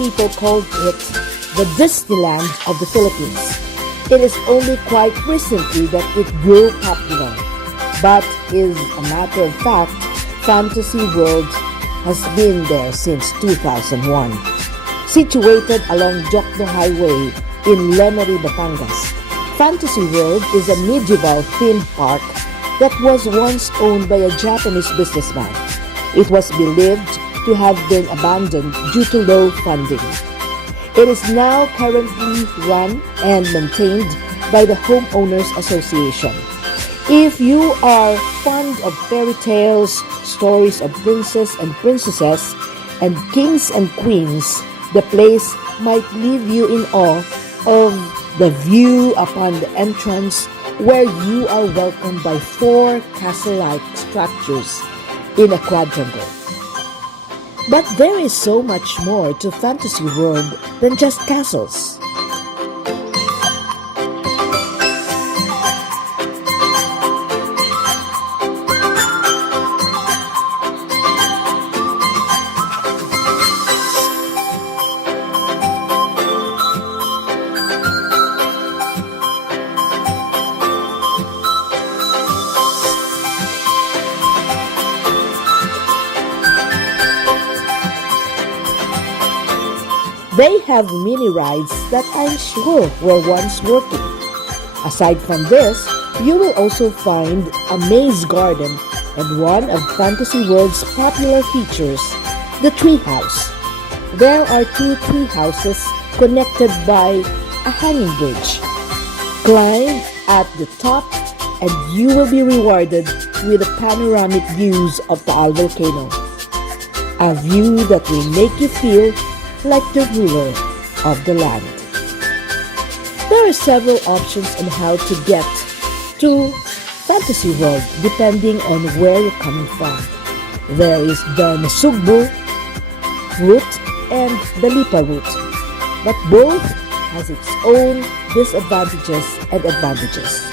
people called it the Disneyland of the Philippines. It is only quite recently that it grew popular. But is a matter of fact, Fantasy World has been there since 2001. Situated along Jokno Highway in Lemery, Batangas, Fantasy World is a medieval theme park that was once owned by a Japanese businessman. It was believed to have been abandoned due to low funding. It is now currently run and maintained by the Homeowners Association. If you are fond of fairy tales, stories of princes and princesses, and kings and queens, the place might leave you in awe of the view upon the entrance, where you are welcomed by four castle-like structures in a quadrangle. But there is so much more to Fantasy World than just castles. They have mini rides that I'm sure were once working. Aside from this, you will also find a maze garden and one of Fantasy World's popular features, the tree house. There are two tree houses connected by a hanging bridge. Climb at the top and you will be rewarded with a panoramic views of Taal volcano. A view that will make you feel like the ruler of the land. There are several options on how to get to Fantasy World depending on where you're coming from. There is the Nasugbu route and the Lipa route, but both has its own disadvantages and advantages.